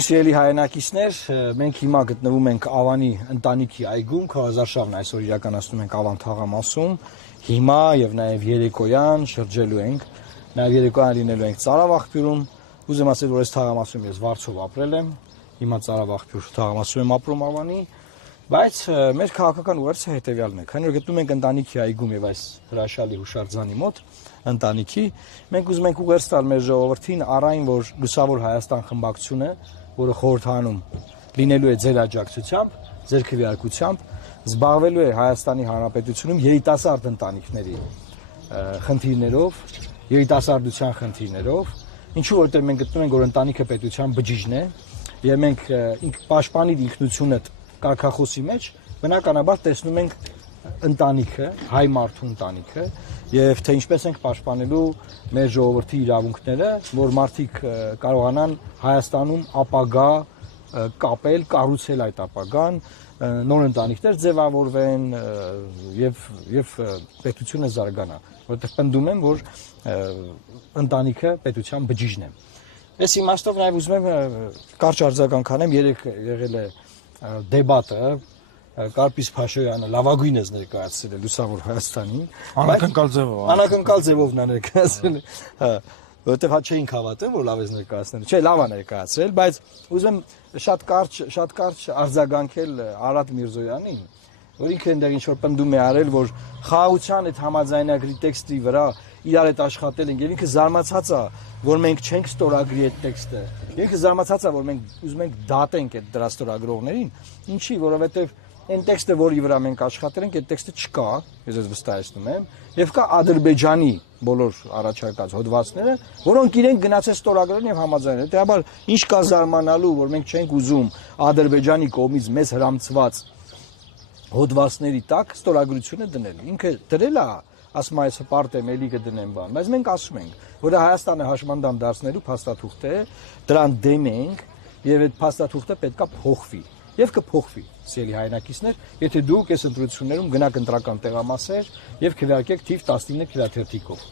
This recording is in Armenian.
Ողջույն սիրելի հայրենակիցներ, մենք հիմա գտնվում ենք Ավանի ընտանիքի այգում, քարոզարշավն այսօր իրականացնում ենք Ավան թաղամասում, հիմա եւ նաեւ երեկոյան շրջելու ենք, նաեւ երեկոյան լինելու ենք Ծարավաղբյուրում, ուզեմ ասել, որ այս թաղամասում ես վարձով ապրել եմ, հիմա Ծարավաղբյուր թաղամասում եմ ապրում Ավանի, բայց մեր քաղաքական ուղերձը հետեւյալն է, քանի որ գտնվում ենք ընտանիքի այգում եւ այս հրաշալի հուշարձանի մոտ ընտանիքի, մենք ուզում ենք ուղերձ տալ մեր ժողովրդին առայն, որ Լուսավոր Հայաստան խմբակցությունը, որը խորհրդանում լինելու է ձեր աջակցությամբ, ձեր քվեարկությամբ, զբաղվելու է Հայաստանի Հանրապետությունում երիտասարդ ընտանիքների խնդիրներով, երիտասարդության խնդիրներով, ինչու որտեղ մենք գտնում ենք, որ ընտանիքը պետության բջիջն է, եւ մենք պաշտպանիր ինքնությունդ կարգախոսի մեջ, բնականաբար տեսնում ենք ընտանիքը, հայ մարդու ընտանիքը եւ թե ինչպես ենք պաշտպանելու մեր ժողովրդի իրավունքները, որ մարդիկ կարողանան Հայաստանում ապագա կապել, կառուցել այդ ապագան, նոր ընտանիքներ ձևավորվեն եւ պետությունը զարգանա, որովհետեւ պնդում եմ, որ ընտանիքը պետության բջիջն է։ Այս իմաստով նաեւ ուզում եմ կարճ արձագանք անեմ, երեք եղել է դեբատը Կարպիս Փաշոյանը լավագույնս ներկայացրել է Լուսավոր Հայաստանին, անակնկալ ձևով նա ներկայացրել է, որովհետև հա չէինք հավատում, որ լավ է ներկայացնել, չէ, լավ է ներկայացրել, բայց ուզում շատ կարճ արձագանքել Արադ Միրզոյանին, որ ինքը այնտեղ ինչ որ պնդում է արել, որ խաղաղության այդ համաձայնագրի տեքստի վրա իրար հետ աշխատել ենք, եւ ինքը զարմացած է, որ մենք չենք ստորագրի այդ տեքստը։ Ինքը զարմացած է, որ մենք ուզում ենք դատենք այդ դրա ստորագրողներին, ինչի, որովհետեւ այն տեքստը, որի վրա մենք աշխատել ենք, այդ տեքստը չկա, ես ես վստահեցնում եմ, եւ կա Ադրբեջանի բոլոր առաջարկած հոդվածները, որոնք իրենք գնացել ստորագրել եւ համաձայնել։ Դեպաբար ինչ կա զարմանալու, որ մենք չենք ուզում Ադրբեջանի կողմից մեզ հրամցված հոդվածների տակ ստորագրությունը դնել։ Ինքը դրել է, ասում է, այս հպարտ եմ, էլի կդնեմ բան, բայց մենք ասում ենք, որ Հայաստանը հաշմանդամ դարձնելու փաստաթուղթ է, դրան դեմ ենք եւ այդ փաստաթուղթը պետքա փոխվի եւ կփոխվի, սիրելի հայրենակիցներ, եթե դուք այս ընտրություններում գնաք ընտրական տեղամասեր եւ քվեարկեք թիվ 19 քվեաթերթիկով։